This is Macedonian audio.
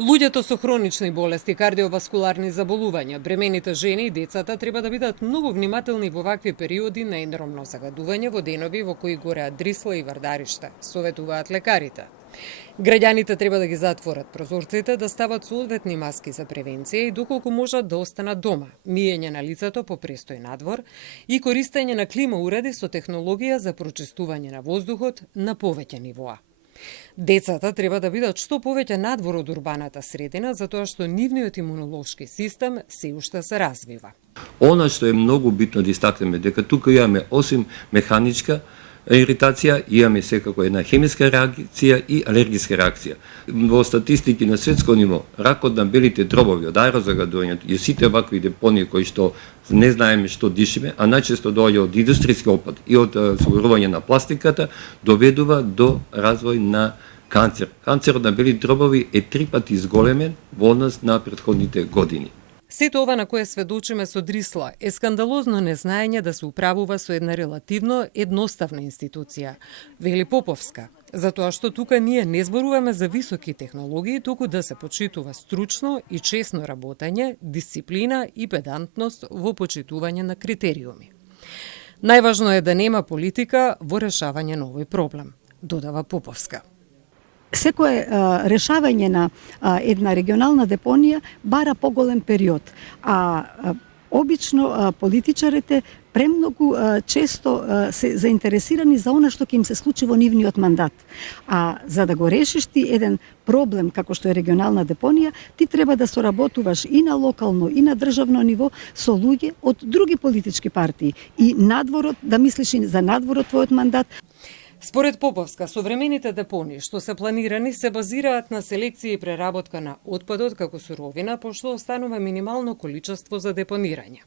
Луѓето со хронични болести, кардиоваскуларни заболувања, бремените жени и децата треба да бидат многу внимателни во вакви периоди на енормно загадување во денови во кои гореат дрисла и врдаришта, советуваат лекарите. Граѓаните треба да ги затворат прозорците, да стават соодветни маски за превенција и доколку можат да останат дома, миење на лицето по престој надвор и користење на клима уреди со технологија за прочистување на воздухот на повеќе нивоа. Децата треба да бидат што повеќе надвор од урбаната средина, затоа што нивниот имунолошки систем се уште се развива. Она што е многу битно да истакнеме, дека тука имаме осим механичка иритација, имаме секако една хемиска реакција и алергиска реакција. Во статистики на светско ниво, ракот на белите дробови од аерозагадувањето и сите вакви депонии кои што не знаеме што дишиме, а најчесто доаѓа од индустријски отпад и од сгорување на пластиката, доведува до развој на канцер. Канцерот на белите дробови е 3 пати зголемен во однос на претходните години. Сето ова на кое сведочиме со дрисла е скандалозно незнаење да се управува со една релативно едноставна институција, вели Поповска, затоа што тука ние не зборуваме за високи технологии, туку да се почитува стручно и честно работење, дисциплина и педантност во почитување на критериуми. Најважно е да нема политика во решавање на овој проблем, додава Поповска. Секое решавање на една регионална депонија бара поголем период, а обично политичарите премногу често се заинтересирани за она што ќе им се случи во нивниот мандат. А за да го решиш ти еден проблем како што е регионална депонија, ти треба да соработуваш и на локално и на државно ниво со луѓе од други политички партии и надворот, да мислиш и за надворот твојот мандат. Според Поповска, современите депонии што се планирани се базираат на селекција и преработка на отпадот како суровина, пошто останува минимално количество за депонирање.